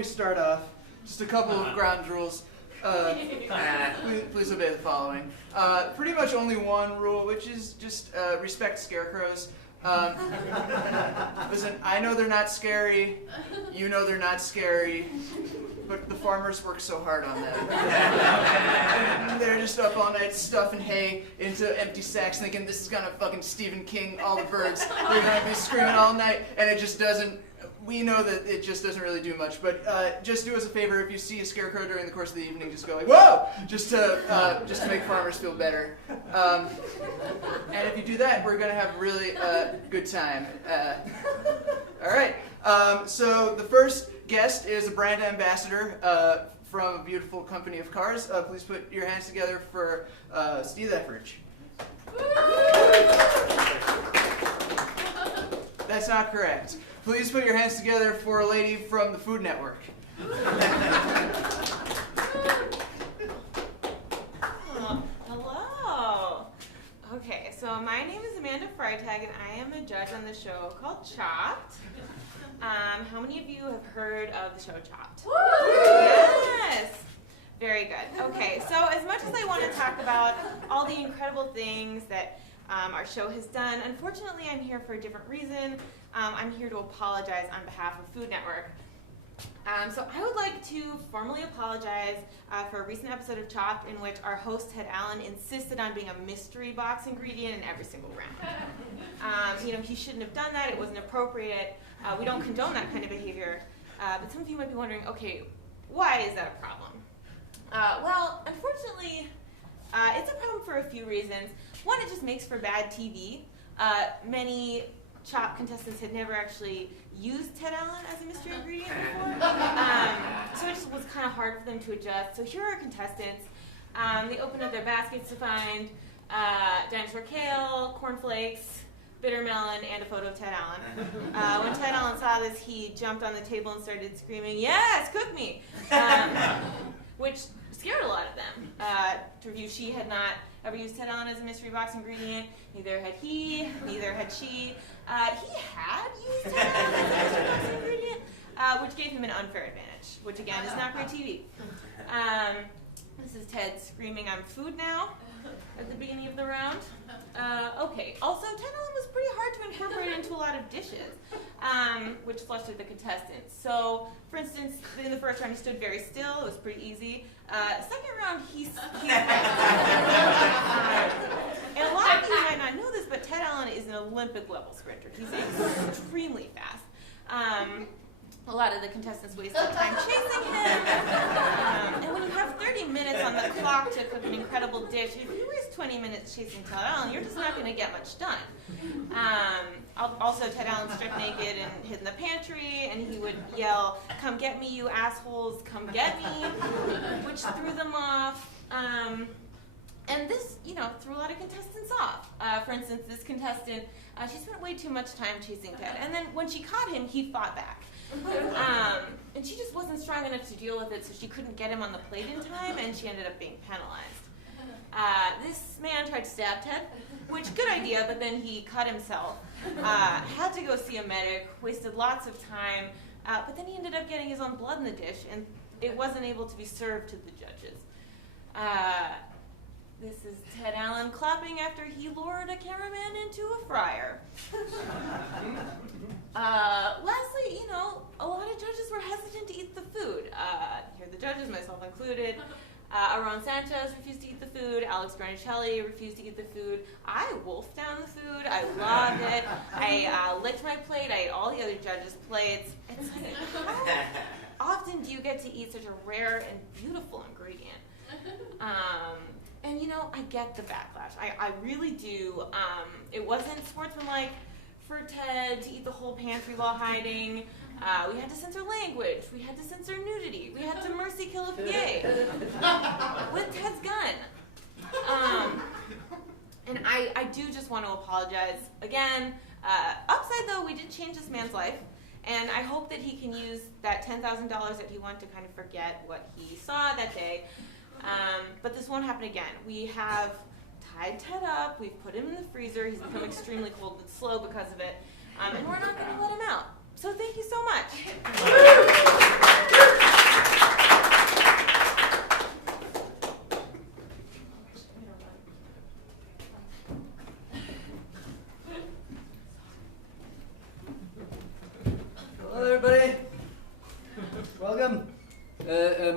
we start off, just a couple of ground rules. Please obey the following. Pretty much only one rule, which is just respect scarecrows. Listen, I know they're not scary. You know they're not scary. But the farmers work so hard on them. They're just up all night stuffing hay into empty sacks thinking this is gonna fucking Stephen King all the birds. They're gonna be screaming all night, and it just doesn't. We know that it just doesn't really do much, but just do us a favor. If you see a scarecrow during the course of the evening, just go like, whoa! Just to make farmers feel better. And if you do that, we're going to have a really good time. All right. So the first guest is a brand ambassador from a beautiful company of cars. Please put your hands together for Steve Etheridge. That's not correct. Please put your hands together for a lady from the Food Network. Hello. Okay, so my name is Amanda Freitag, and I am a judge on the show called Chopped. How many of you have heard of the show Chopped? Yes. Very good. Okay, so as much as I want to talk about all the incredible things that our show has done, unfortunately I'm here for a different reason. I'm here to apologize on behalf of Food Network. So I would like to formally apologize for a recent episode of Chopped in which our host, Ted Allen, insisted on being a mystery box ingredient in every single round. He shouldn't have done that. It wasn't appropriate. We don't condone that kind of behavior. But some of you might be wondering, okay, why is that a problem? Well, unfortunately, it's a problem for a few reasons. One, it just makes for bad TV. Many Chopped contestants had never actually used Ted Allen as a mystery ingredient before. So it just was kind of hard for them to adjust. So here are our contestants. They opened up their baskets to find dinosaur kale, cornflakes, bitter melon, and a photo of Ted Allen. When Ted Allen saw this, he jumped on the table and started screaming, "Yes, cook me!" Which scared a lot of them. To review, she had not ever used Ted Allen as a mystery box ingredient. Neither had he, neither had she. He had used Ted Allen as a mystery box ingredient, which gave him an unfair advantage, which again is not great TV. This is Ted screaming, "I'm food now," at the beginning of the round. Okay, also Ted Allen was pretty hard to incorporate into a lot of dishes, which flustered the contestants. So, for instance, in the first round he stood very still, it was pretty easy. Second round and a lot of you might not know this, but Ted Allen is an Olympic level sprinter. He's extremely fast. A lot of the contestants wasted time chasing him. And when you have 30 minutes on the clock to cook an incredible dish, if you waste 20 minutes chasing Ted Allen, you're just not going to get much done. Also, Ted Allen stripped naked and hid in the pantry, and he would yell, "Come get me, you assholes, come get me," which threw them off. And this, threw a lot of contestants off. For instance, this contestant, she spent way too much time chasing Ted, and then when she caught him, he fought back. And she just wasn't strong enough to deal with it, so she couldn't get him on the plate in time, and she ended up being penalized. This man tried to stab Ted, which, good idea, but then he cut himself. Had to go see a medic, wasted lots of time, but then he ended up getting his own blood in the dish, and it wasn't able to be served to the judges. This is Ted Allen clapping after he lured a cameraman into a fryer. Lastly, a lot of judges were hesitant to eat the food. Here are the judges, myself included. Aaron Sanchez refused to eat the food. Alex Granicelli refused to eat the food. I wolfed down the food. I loved it. I licked my plate. I ate all the other judges' plates. It's like, how often do you get to eat such a rare and beautiful ingredient? And I get the backlash. I really do. It wasn't sportsmanlike for Ted to eat the whole pantry while hiding. We had to censor language. We had to censor nudity. We had to mercy kill a PA with Ted's gun. And I do just want to apologize. Again, upside though, we did change this man's life. And I hope that he can use that $10,000 that he won to kind of forget what he saw that day. But this won't happen again. We have tied Ted up, we've put him in the freezer, he's become extremely cold and slow because of it, and we're not going to let him out. So thank you so much. Welcome.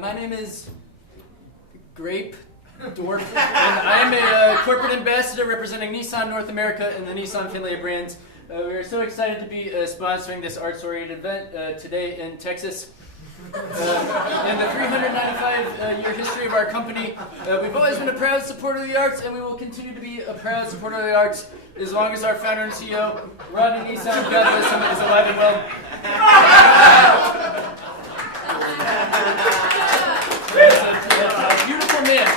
My name is Grape Dwarf, and I am a corporate ambassador representing Nissan North America and the Nissan family of brands. We are so excited to be sponsoring this arts-oriented event today in Texas. In the 395-year history of our company, we've always been a proud supporter of the arts, and we will continue to be a proud supporter of the arts as long as our founder and CEO, Rodney Nissan, God bless him, is alive and well. Beautiful man.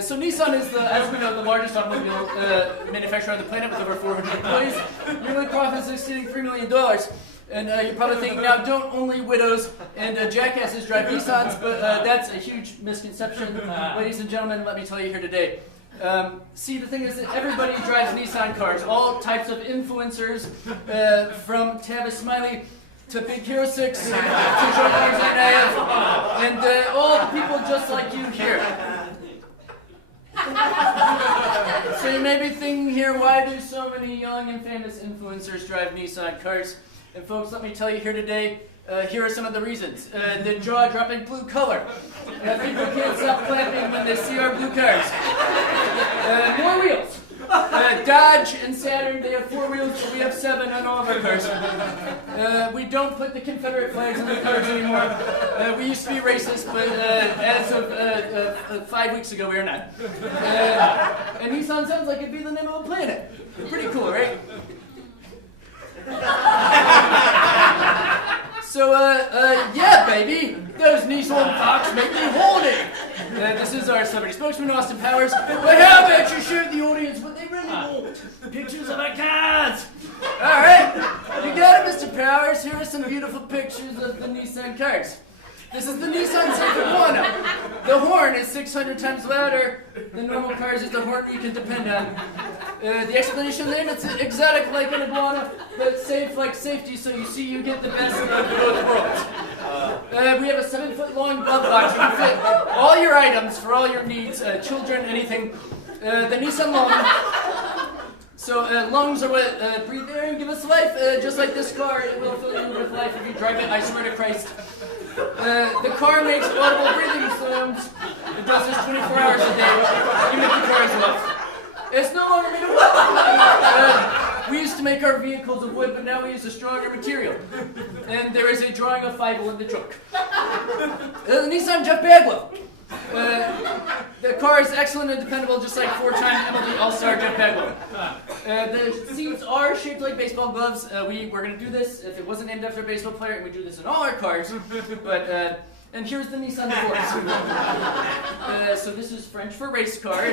So Nissan is, as we know, the largest automobile manufacturer on the planet with over 400 employees. Yearly profits exceeding $3 million. And you're probably thinking, now don't only widows and jackasses drive Nissans, but that's a huge misconception. Ladies and gentlemen, let me tell you here today. See, the thing is that everybody drives Nissan cars, all types of influencers, from Tavis Smiley to Big Hero 6 to Jean-Marc Zarnaev, and all the people just like you here. So you may be thinking here, why do so many young and famous influencers drive Nissan cars? And folks, let me tell you here today, here are some of the reasons. The jaw-dropping blue color. People can't stop clapping when they see our blue cars. More wheels. Dodge and Saturn, they have 4 wheels, but we have 7 on all of our cars. We don't put the Confederate flags on the cars anymore. We used to be racist, but as of 5 weeks ago, we are not. And Nissan sounds like it'd be the name of a planet. Pretty cool, right? So, yeah, baby, those Nissan Fox make me horny. This is our celebrity spokesman, Austin Powers. But how about you show the audience what they really want? Pictures of our cars. All right, you got it, Mr. Powers. Here are some beautiful pictures of the Nissan cars. This is the Nissan Safe Iguana. The horn is 600 times louder than normal cars. It's the horn you can depend on. The explanation then, it's exotic like an iguana, but safe like safety, so you see you get the best of both worlds. We have a 7-foot-long glove box. You can fit all your items for all your needs, children, anything. The Nissan Lung. So lungs are what breathe air and give us life. Just like this car, it will fill you with life if you drive it, I swear to Christ. The car makes audible breathing sounds. It does this 24 hours a day, even if the car is left. It's no longer made of wood. We used to make our vehicles of wood, but now we use a stronger material. And there is a drawing of Fetsival in the trunk. The Nissan Jeff Bagwell. The car is excellent and dependable, just like 4-time MLB All-Star Jeff Bagwell. The seats are shaped like baseball gloves. We're going to do this if it wasn't named after a baseball player, and we do this in all our cars. But and here's the Nissan Divorce. So this is French for race car.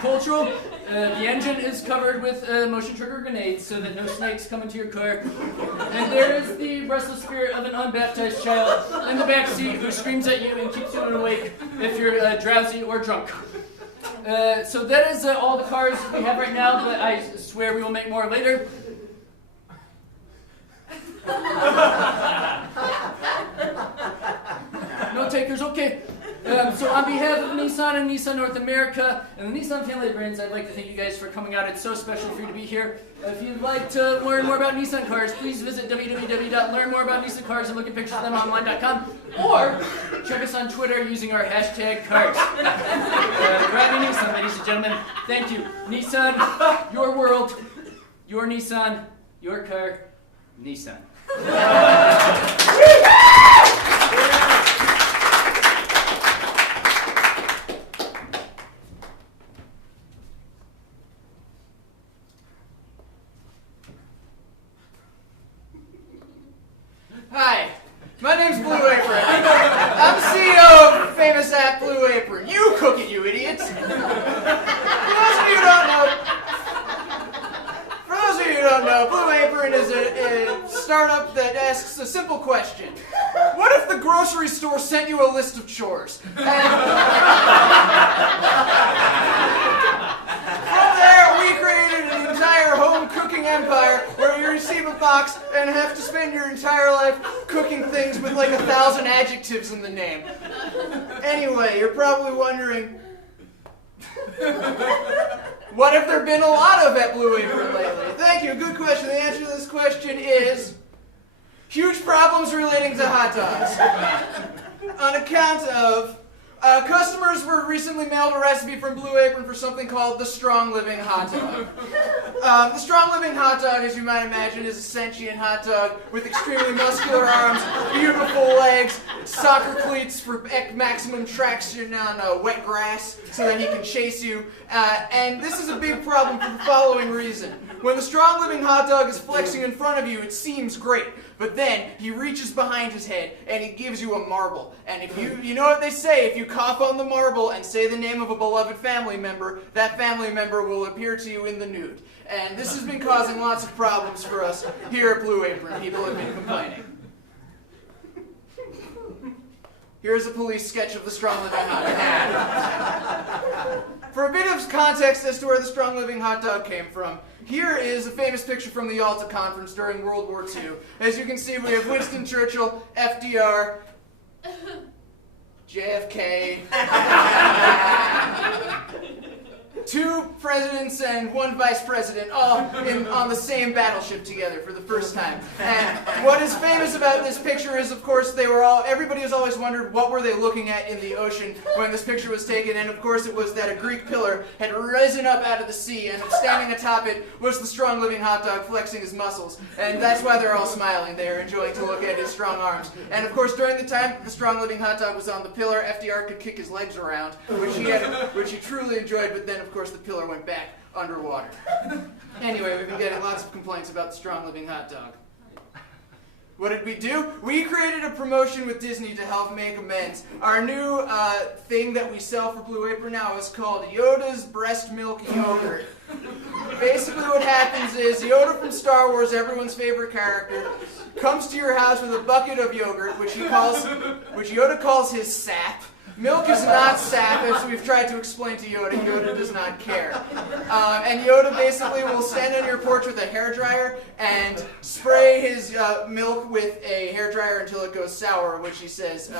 Cultural. The engine is covered with motion trigger grenades so that no snakes come into your car. And there is the restless spirit of an unbaptized child in the back seat who screams at you and keeps you awake if you're drowsy or drunk. So that is all the cars we have right now, but I swear we will make more later. No takers, okay. So on behalf of Nissan and Nissan North America and the Nissan family of brands, I'd like to thank you guys for coming out. It's so special for you to be here. If you'd like to learn more about Nissan cars, please visit www.learnmoreaboutnissancars and look at pictures of them online.com, or check us on Twitter using our hashtag cars. Rodney Nissan, ladies and gentlemen, thank you. Nissan, your world, your Nissan, your car, Nissan. Hi, my name's Blue Apron. I'm the CEO of famous app Blue Apron. You cook it, you idiots. For those of you who don't know, Blue Apron is a startup that asks a simple question. What if the grocery store sent you a list of chores? And from there, we created an entire home cooking empire where you receive a box and have to spend your entire life cooking things with like 1,000 adjectives in the name. Anyway, you're probably wondering, what have there been a lot of at Blue Apron lately? Thank you, good question. The answer to this question is Huge problems relating to hot dogs. On account of customers were recently mailed a recipe from Blue Apron for something called the Strong Living Hot Dog. The Strong Living Hot Dog, as you might imagine, is a sentient hot dog with extremely muscular arms, beautiful legs, soccer cleats for maximum traction on wet grass so that he can chase you. And this is a big problem for the following reason. When the Strong Living Hot Dog is flexing in front of you, it seems great. But then he reaches behind his head and he gives you a marble. And if you know what they say, if you cough on the marble and say the name of a beloved family member, that family member will appear to you in the nude. And this has been causing lots of problems for us here at Blue Apron. People have been complaining. Here's a police sketch of the Strong Living Hot Dog. For a bit of context as to where the Strong Living Hot Dog came from, here is a famous picture from the Yalta Conference during World War II. As you can see, we have Winston Churchill, FDR, JFK, two presidents and one vice president all on the same battleship together for the first time. And what is famous about this picture is, of course, everybody has always wondered what were they looking at in the ocean when this picture was taken, and of course it was that a Greek pillar had risen up out of the sea, and standing atop it was the Strong Living Hot Dog flexing his muscles. And that's why they're all smiling. They are enjoying to look at his strong arms. And of course, during the time the Strong Living Hot Dog was on the pillar, FDR could kick his legs around, which he truly enjoyed, but then of course the pillar went back underwater. Anyway, we've been getting lots of complaints about the Strong Living Hot Dog. What did we do? We created a promotion with Disney to help make amends. Our new thing that we sell for Blue Apron now is called Yoda's Breast Milk Yogurt. Basically what happens is Yoda from Star Wars, everyone's favorite character, comes to your house with a bucket of yogurt, which Yoda calls his sap. Milk is not sap, as we've tried to explain to Yoda. Yoda does not care. And Yoda basically will stand on your porch with a hairdryer and spray his milk with a hairdryer until it goes sour, which he says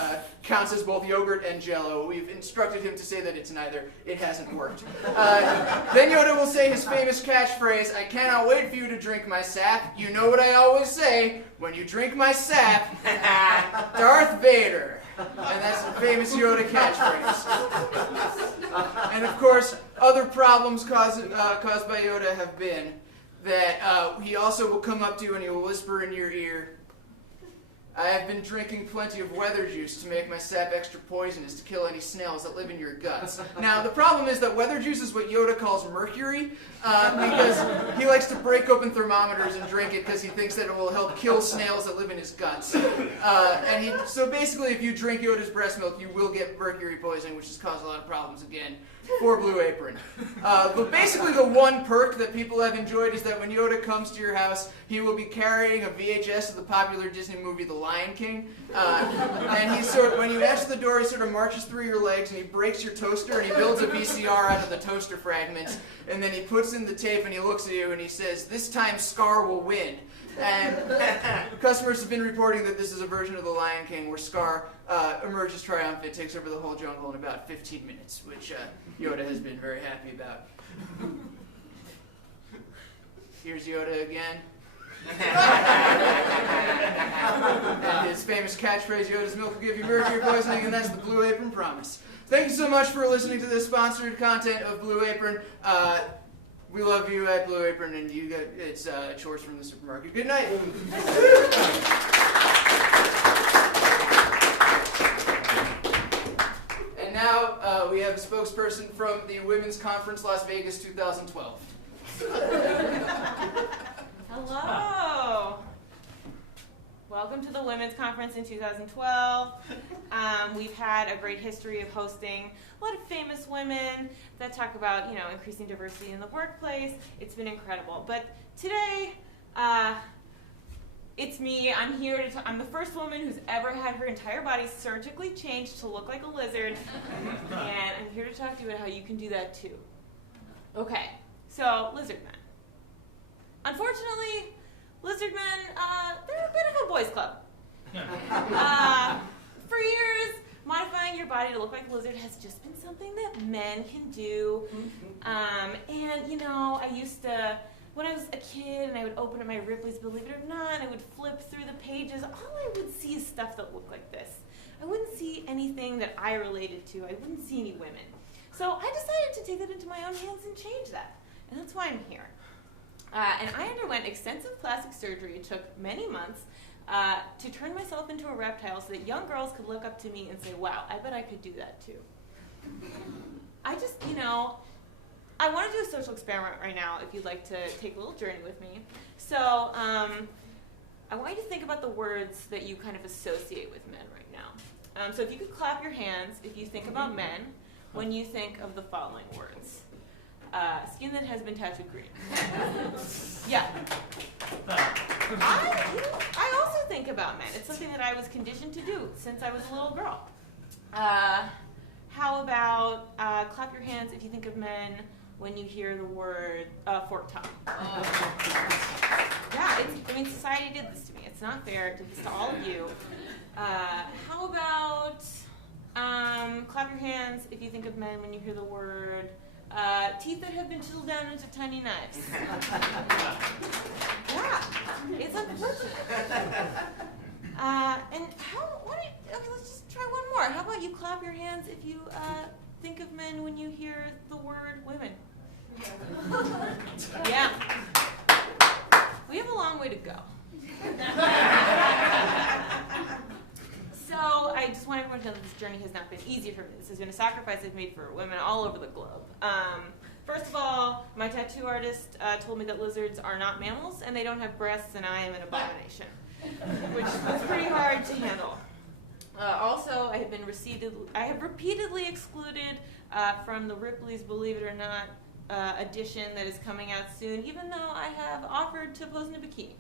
counts as both yogurt and Jell-O. We've instructed him to say that it's neither. It hasn't worked. Then Yoda will say his famous catchphrase, "I cannot wait for you to drink my sap. You know what I always say, when you drink my sap, Darth Vader." And that's the famous Yoda catchphrase. And of course, other problems caused by Yoda have been that he also will come up to you and he will whisper in your ear, "I have been drinking plenty of weather juice to make my sap extra poisonous to kill any snails that live in your guts." Now, the problem is that weather juice is what Yoda calls mercury, because he likes to break open thermometers and drink it because he thinks that it will help kill snails that live in his guts. So basically, if you drink Yoda's breast milk, you will get mercury poisoning, which has caused a lot of problems again for Blue Apron. But basically, the one perk that people have enjoyed is that when Yoda comes to your house, he will be carrying a VHS of the popular Disney movie The Lion King. And when you enter the door, he sort of marches through your legs and he breaks your toaster and he builds a VCR out of the toaster fragments. And then he puts in the tape and he looks at you and he says, "This time Scar will win." And customers have been reporting that this is a version of The Lion King where Scar emerges triumphant, takes over the whole jungle in about 15 minutes, which Yoda has been very happy about. Here's Yoda again. And his famous catchphrase, "Yoda's milk will give you mercury poisoning," and that's the Blue Apron promise. Thank you so much for listening to this sponsored content of Blue Apron. We love you at Blue Apron, and it's chores from the supermarket. Good night. And now we have a spokesperson from the Women's Conference Las Vegas 2012. Hello. Welcome to the Women's Conference in 2012. We've had a great history of hosting a lot of famous women that talk about, increasing diversity in the workplace. It's been incredible. But today, it's me. I'm here to I'm the first woman who's ever had her entire body surgically changed to look like a lizard. And I'm here to talk to you about how you can do that too. Okay, so lizard men. Unfortunately, lizard men, they're a bit of a boys' club. For years, modifying your body to look like a lizard has just been something that men can do. And, I used to when I was a kid and I would open up my Ripley's Believe It or Not, and I would flip through the pages, all I would see is stuff that looked like this. I wouldn't see anything that I related to. I wouldn't see any women. So I decided to take that into my own hands and change that. And that's why I'm here. And I underwent extensive plastic surgery. It took many months to turn myself into a reptile so that young girls could look up to me and say, wow, I bet I could do that too. I just, I want to do a social experiment right now if you'd like to take a little journey with me. So I want you to think about the words that you kind of associate with men right now. So if you could clap your hands if you think about men when you think of the following words. Skin that has been tattooed green. Yeah. I also think about men. It's something that I was conditioned to do since I was a little girl. How about clap your hands if you think of men when you hear the word fork tongue. Yeah, society did this to me. It's not fair. It did this to all of you. How about clap your hands if you think of men when you hear the word teeth that have been chiseled down into tiny knives. Yeah, it's unfortunate. Okay, let's just try one more. How about you clap your hands if you think of men when you hear the word women? Yeah. We have a long way to go. So I just want everyone to know that this journey has not been easy for me. This has been a sacrifice I've made for women all over the globe. First of all, my tattoo artist told me that lizards are not mammals and they don't have breasts, and I am an abomination, which was pretty hard to handle. Also, I have repeatedly excluded from the Ripley's Believe It or Not edition that is coming out soon, even though I have offered to pose in a bikini.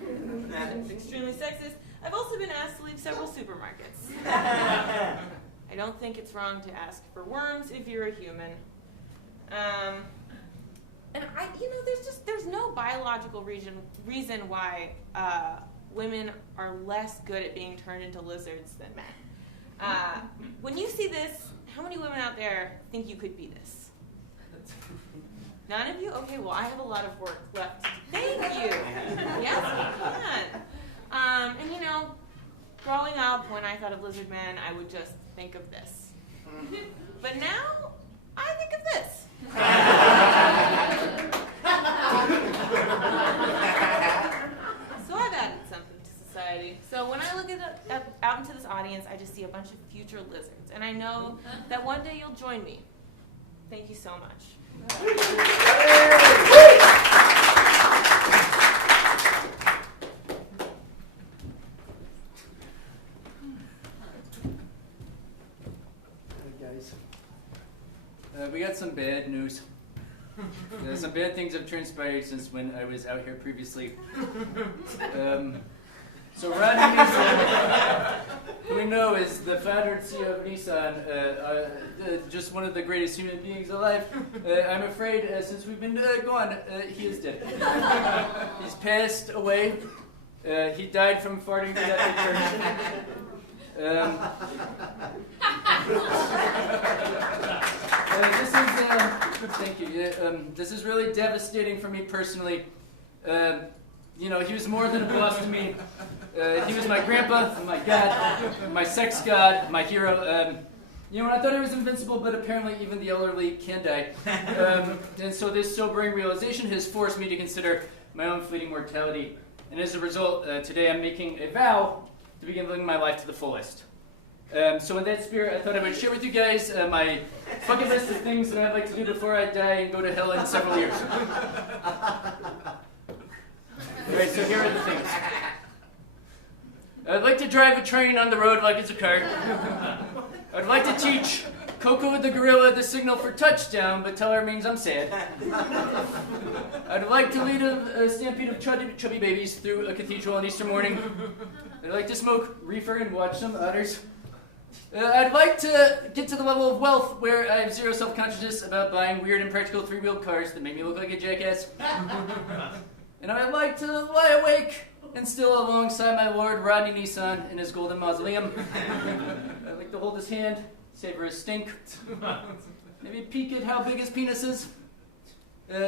It's extremely sexist. I've also been asked to leave several supermarkets. I don't think it's wrong to ask for worms if you're a human. And there's no biological reason why women are less good at being turned into lizards than men. When you see this, how many women out there think you could be this? None of you? Okay, well, I have a lot of work left. Thank you. Yes, you can. And growing up, when I thought of lizard men, I would just think of this. But now, I think of this. So I've added something to society. So when I look out into this audience, I just see a bunch of future lizards. And I know that one day you'll join me. Thank you so much. We got some bad news. Some bad things have transpired since when I was out here previously. So Rodney Nissan, who we know is the founder and CEO of Nissan, just one of the greatest human beings alive. I'm afraid since we've been gone, he is dead. He's passed away. He died from farting to that thank you. This is really devastating for me personally. He was more than a boss to me. He was my grandpa, my dad, my sex god, my hero. I thought I was invincible, but apparently even the elderly can die. And so this sobering realization has forced me to consider my own fleeting mortality. And as a result, today I'm making a vow to begin living my life to the fullest. So in that spirit, I thought I would share with you guys my bucket list of things that I'd like to do before I die and go to hell in several years. Alright, so here are the things. I'd like to drive a train on the road like it's a cart. I'd like to teach Coco the gorilla the signal for touchdown, but tell her it means I'm sad. I'd like to lead a stampede of chubby babies through a cathedral on Easter morning. I'd like to smoke reefer and watch some otters. I'd like to get to the level of wealth where I have zero self-consciousness about buying weird impractical three-wheeled cars that make me look like a jackass. And I'd like to lie awake and still alongside my lord Rodney Nissan in his golden mausoleum. I'd like to hold his hand, savor his stink, maybe peek at how big his penis is.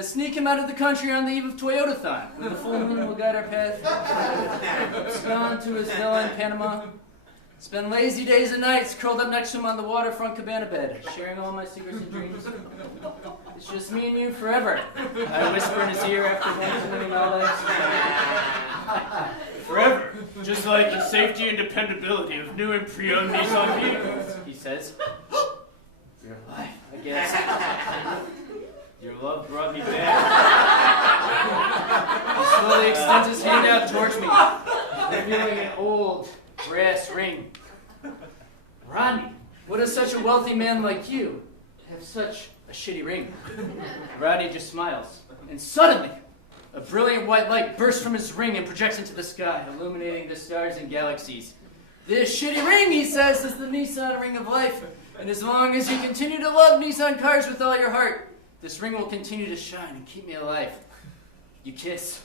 Sneak him out of the country on the eve of Toyotathon. With the full moon will guide our path. Gone to his villa in Panama. Spend lazy days and nights curled up next to him on the waterfront cabana bed, sharing all my secrets and dreams. It's just me and you forever. I whisper in his ear after mentioning all that. Forever. Just like the safety and dependability of new and pre-owned Nissan vehicles, he says. You're alive, I guess. Your love brought me back. He slowly extends his hand out towards me, revealing an old brass ring. Rodney, what does such a wealthy man like you have such a shitty ring? Rodney just smiles, and suddenly, a brilliant white light bursts from his ring and projects into the sky, illuminating the stars and galaxies. This shitty ring, he says, is the Nissan ring of life, and as long as you continue to love Nissan cars with all your heart, this ring will continue to shine and keep me alive. You kiss.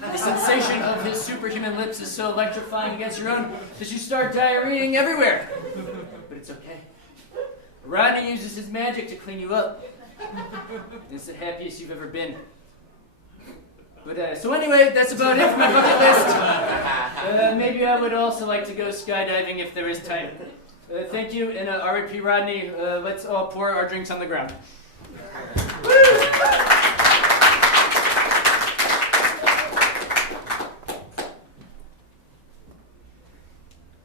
The sensation of his superhuman lips is so electrifying against your own that you start diarrheaing everywhere. But it's okay. Rodney uses his magic to clean you up. It's the happiest you've ever been. But so anyway, that's about it for my bucket list. Maybe I would also like to go skydiving if there is time. Thank you, and R.I.P. Rodney. Let's all pour our drinks on the ground.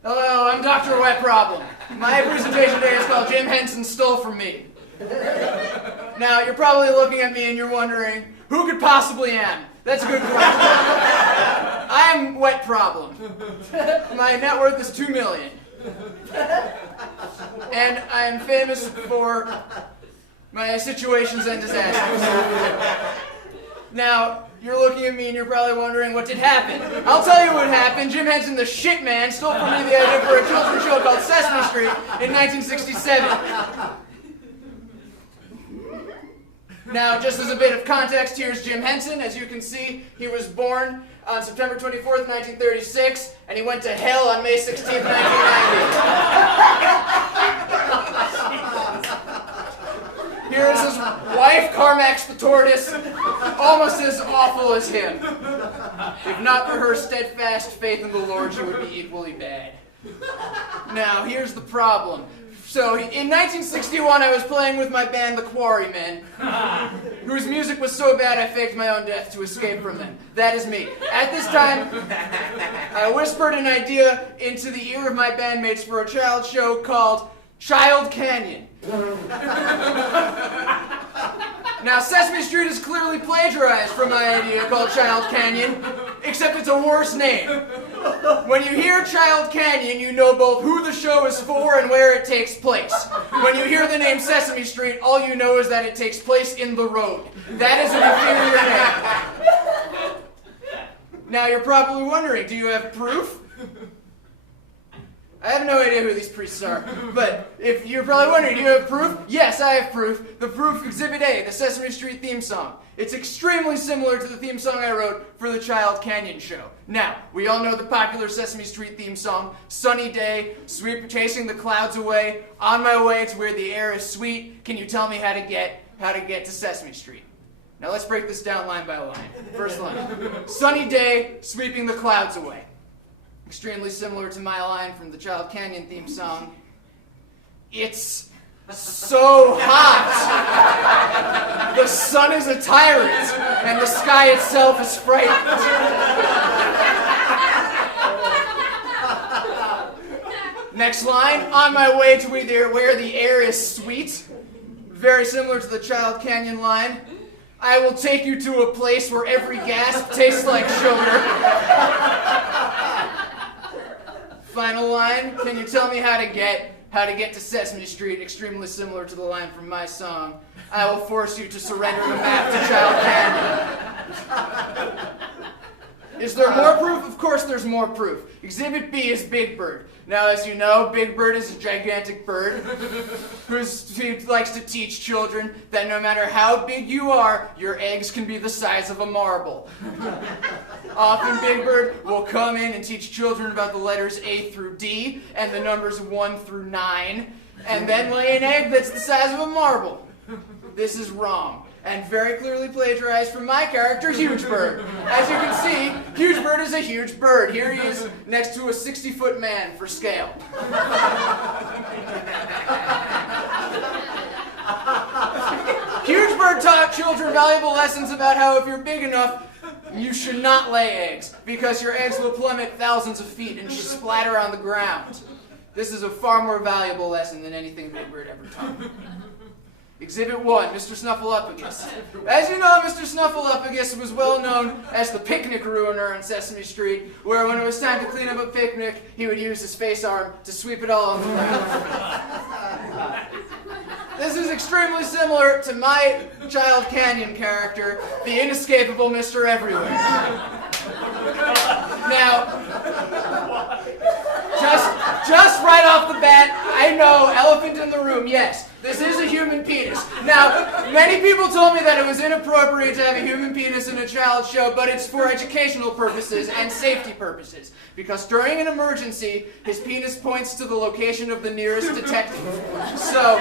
Hello, I'm Dr. Wet Problem. My presentation today is called Jim Henson Stole From Me. Now, you're probably looking at me and you're wondering, who could possibly am? That's a good question. I'm Wet Problem. My net worth is $2 million. And I'm famous for my situations and disasters. Now, you're looking at me and you're probably wondering what did happen. I'll tell you what happened. Jim Henson, the shit man, stole from me the idea for a children's show called Sesame Street in 1967. Now, just as a bit of context, here's Jim Henson. As you can see, he was born on September 24th, 1936, and he went to hell on May 16th, 1990. Here's his wife, Carmax the tortoise, almost as awful as him. If not for her steadfast faith in the Lord, she would be equally bad. Now, here's the problem. So, in 1961, I was playing with my band, the Quarrymen, whose music was so bad I faked my own death to escape from them. That is me. At this time, I whispered an idea into the ear of my bandmates for a child show called Child Canyon. Now, Sesame Street is clearly plagiarized from my idea called Child Canyon, except it's a worse name. When you hear Child Canyon, you know both who the show is for and where it takes place. When you hear the name Sesame Street, all you know is that it takes place in the road. That is an inferior name. Now, you're probably wondering, do you have proof? I have no idea who these priests are, but if you're probably wondering, do you have proof? Yes, I have proof. The proof, Exhibit A, the Sesame Street theme song. It's extremely similar to the theme song I wrote for the Child Canyon show. Now, we all know the popular Sesame Street theme song, Sunny Day, chasing the clouds away, on my way to where the air is sweet. Can you tell me how to get to Sesame Street? Now let's break this down line by line. First line, sunny day, sweeping the clouds away. Extremely similar to my line from the Child Canyon theme song. It's so hot. The sun is a tyrant, and the sky itself is frightened. Next line, on my way to where the air is sweet. Very similar to the Child Canyon line. I will take you to a place where every gasp tastes like sugar. Final line, can you tell me how to get to Sesame Street? Extremely similar to the line from my song. I will force you to surrender the map to Child Canyon. Is there more proof? Of course there's more proof. Exhibit B is Big Bird. Now, as you know, Big Bird is a gigantic bird who likes to teach children that no matter how big you are, your eggs can be the size of a marble. Often Big Bird will come in and teach children about the letters A through D and the numbers 1 through 9, and then lay an egg that's the size of a marble. This is wrong. and very clearly plagiarized from my character, Huge Bird. As you can see, Huge Bird is a huge bird. Here he is next to a 60-foot man for scale. Huge Bird taught children valuable lessons about how if you're big enough, you should not lay eggs, because your eggs will plummet thousands of feet and splatter on the ground. This is a far more valuable lesson than anything Big Bird ever taught. Exhibit 1, Mr. Snuffleupagus. As you know, Mr. Snuffleupagus was well known as the picnic ruiner on Sesame Street, where when it was time to clean up a picnic, he would use his face arm to sweep it all on the ground. This is extremely similar to my Child Canyon character, the inescapable Mr. Everywhere. Now, just right off the bat, I know, elephant in the room, yes, this is a human penis. Now, many people told me that it was inappropriate to have a human penis in a child's show, but it's for educational purposes and safety purposes. Because during an emergency, his penis points to the location of the nearest detective. So,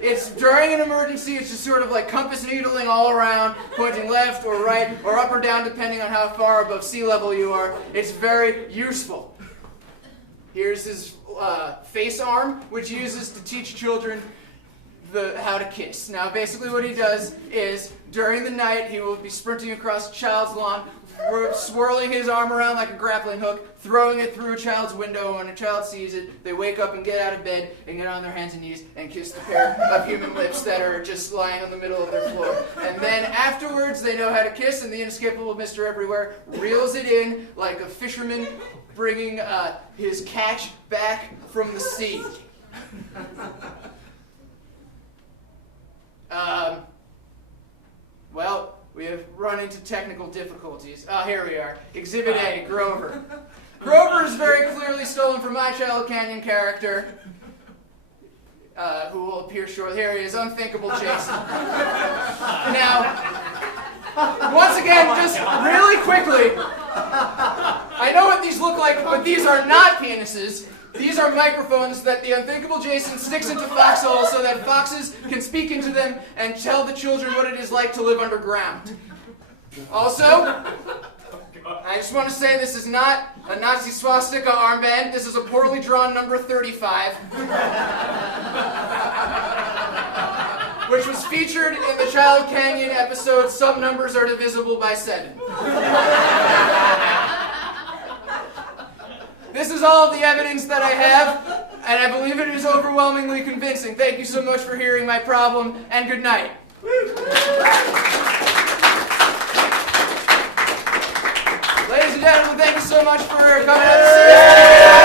it's during an emergency, it's just sort of like compass needling all around, pointing left or right or up or down depending on how far above sea level you are. It's very useful. Here's his face arm, which he uses to teach children how to kiss. Now, basically what he does is, during the night, he will be sprinting across a child's lawn, swirling his arm around like a grappling hook, throwing it through a child's window. When a child sees it, they wake up and get out of bed and get on their hands and knees and kiss the pair of human lips that are just lying on the middle of their floor. And then afterwards, they know how to kiss, and the inescapable Mr. Everywhere reels it in like a fisherman bringing his catch back from the sea. Well, we have run into technical difficulties. Here we are. Exhibit A, Grover. Grover is very clearly stolen from my Child Canyon character, who will appear shortly. Here he is, Unthinkable Jason. Now, once again, just really quickly, I know what these look like, but these are not penises. These are microphones that the Unthinkable Jason sticks into foxholes so that foxes can speak into them and tell the children what it is like to live underground. Also, I just want to say this is not a Nazi swastika armband. This is a poorly drawn number 35. Which was featured in the Child Canyon episode, Some Numbers Are Divisible by 7. This is all of the evidence that I have, and I believe it is overwhelmingly convincing. Thank you so much for hearing my problem, and good night. Ladies and gentlemen, thank you so much for coming out to see us.